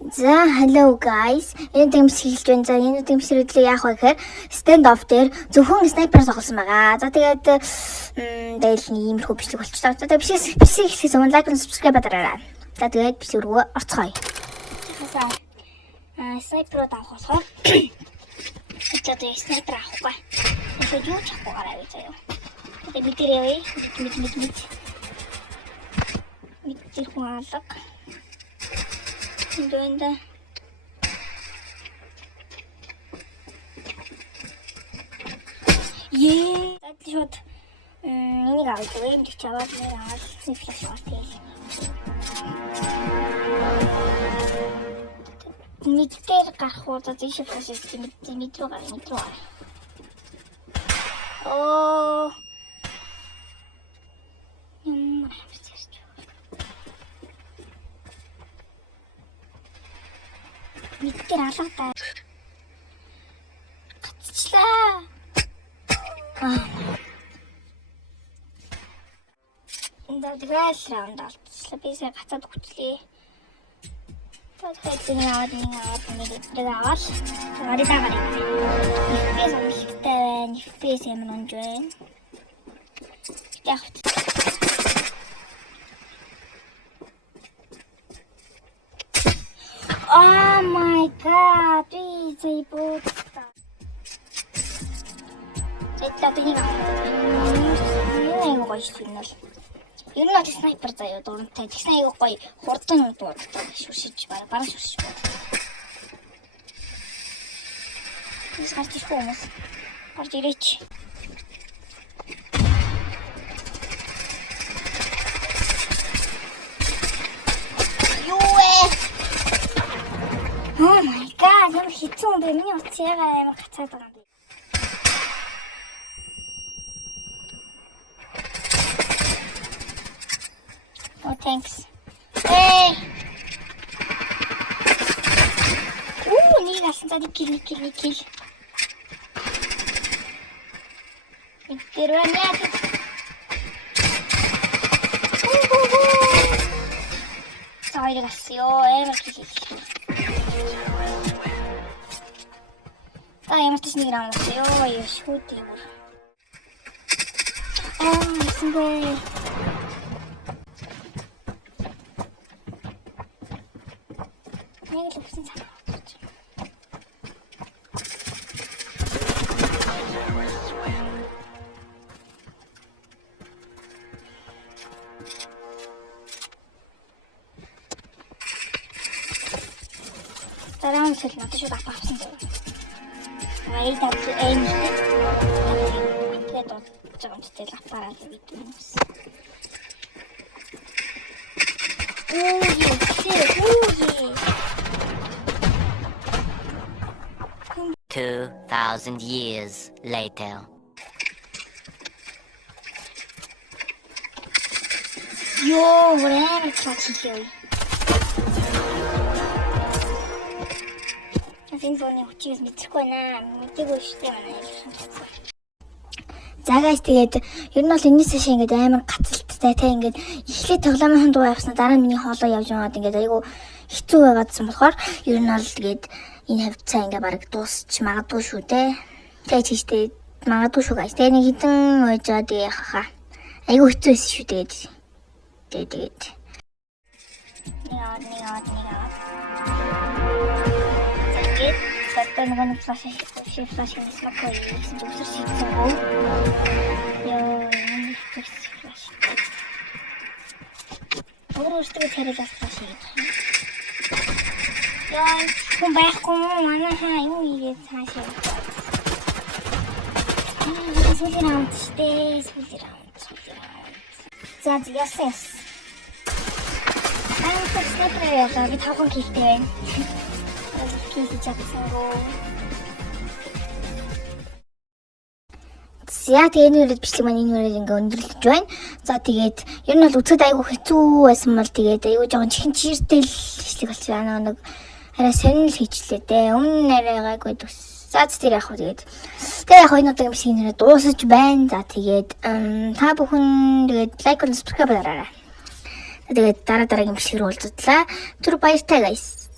За hello guys. Энэ тэмцэл хэлж байна. За энэ тэмцэлүүдээ яах вэ гэхээр stand off дээр зөвхөн снайпер тоглосон байгаа. За тэгээд дээл нэг иймэрхүү бичлэг болчихлоо. За тэгээд бичлэг хийхээс өмнө лайк and subscribe дараарай. За тэгээд бичлэг рүү орцгоё. За снайпер авах болохоор тэгээд снайпер авахгүй. Тэгээд юу ч авахгүй гараа гэж заяа. Тэгээд мэдэрээ мэдэр хүн алга. Дэнда. Шот энийг аваад юм гэж аваад нэр аваад флаш аваад тэгэл. Мэдээр гарах уу за тийш флаш мэдрүү гараа. Оо. Мэдээр алгадаа. Гацчлаа. Энд тэгэл раунд алдчихлаа. Би сая гацаад хүчлээ. Тэгээд нэг аваад аваад. Гараа гараа. FPS амжилттай байна. FPS ямар онж байна. Яг Oh my god, this is boot. Эдлээ тийг авах. Юу гоё шүү. Ер нь л снайпер заяа дурантай. Тэгсэн аяг гоё хурдан дууддаг шүршиж бараг шүршиж байна. This гарч ирэх хүмүүс. Гарч ирээч. Oh my god, ямар хэцүү бэ? Миний утас яагаад амар гацаад байгаа юм бэ? Oh, thanks. Hey! Нэг алсан цаа нэг кил. Мэдэр байна. Цаайрыг асё, амар кил. Та ямар ч нэг раунд ёо шүүд юм. Сингээ. Нэг л өгсөн цаа. Таран сэл надад шууд авсан зав. Ай тат энэ тэгээд жонцтой аппарат видэнс. Ой. 2000 years later. Yo, whatever touching. Зинзоны хүчээс мэдрэхгүй байна. Мэдээгүй шүү дээ. За guys тэгээд ер нь бол энэс шиг ингээд амар гацалттай та ингээд эхлээд тоглоомын дуу явсан дараа нь миний хоолой явж яваад ингээд айгу хэцүү байгаадсан болохоор ер нь бол тэгээд энэ хавцаа ингээд бараг дуусч магадгүй шүү дээ. Тэгээд чийтэй магадгүй шүү guys. Тэгээд нэг хитэн уйжаа тэгээд хаа. Айгу хэцүү байсан шүү тэгээд. Яа. Тогда на флаше не смогу есть, уже сидел. Я не флеш. Просто теряла флеше. Я кумбайку, она хаю и цаша. Сулираунд. За ясэс. снайпераа би 5 киллтэй байна. Килл чадсан гоо. За тэгээ энэ үрээд бичлэг маань энэ үрээд ингээ өндөрлөж байна. За тэгээд ер нь бол үзэхэд айгүй хэцүү байсан бол тэгээд айгүй жоохон чихэн чиртэл бичлэг болчихлаа. Нэг арай сонирхол хийчлээ дээ. Өмнө арай гайгүй төс. За тэр яг хөө тэгээд яг энэ удаагийн бичлэг нэрээ дуусаж байна. За тэгээд та бүхэн тэгээд лайк and subscribe дараарай. Тэгээд дараагийн бичлэг рүү уулзлаа. Түр баяртай guys.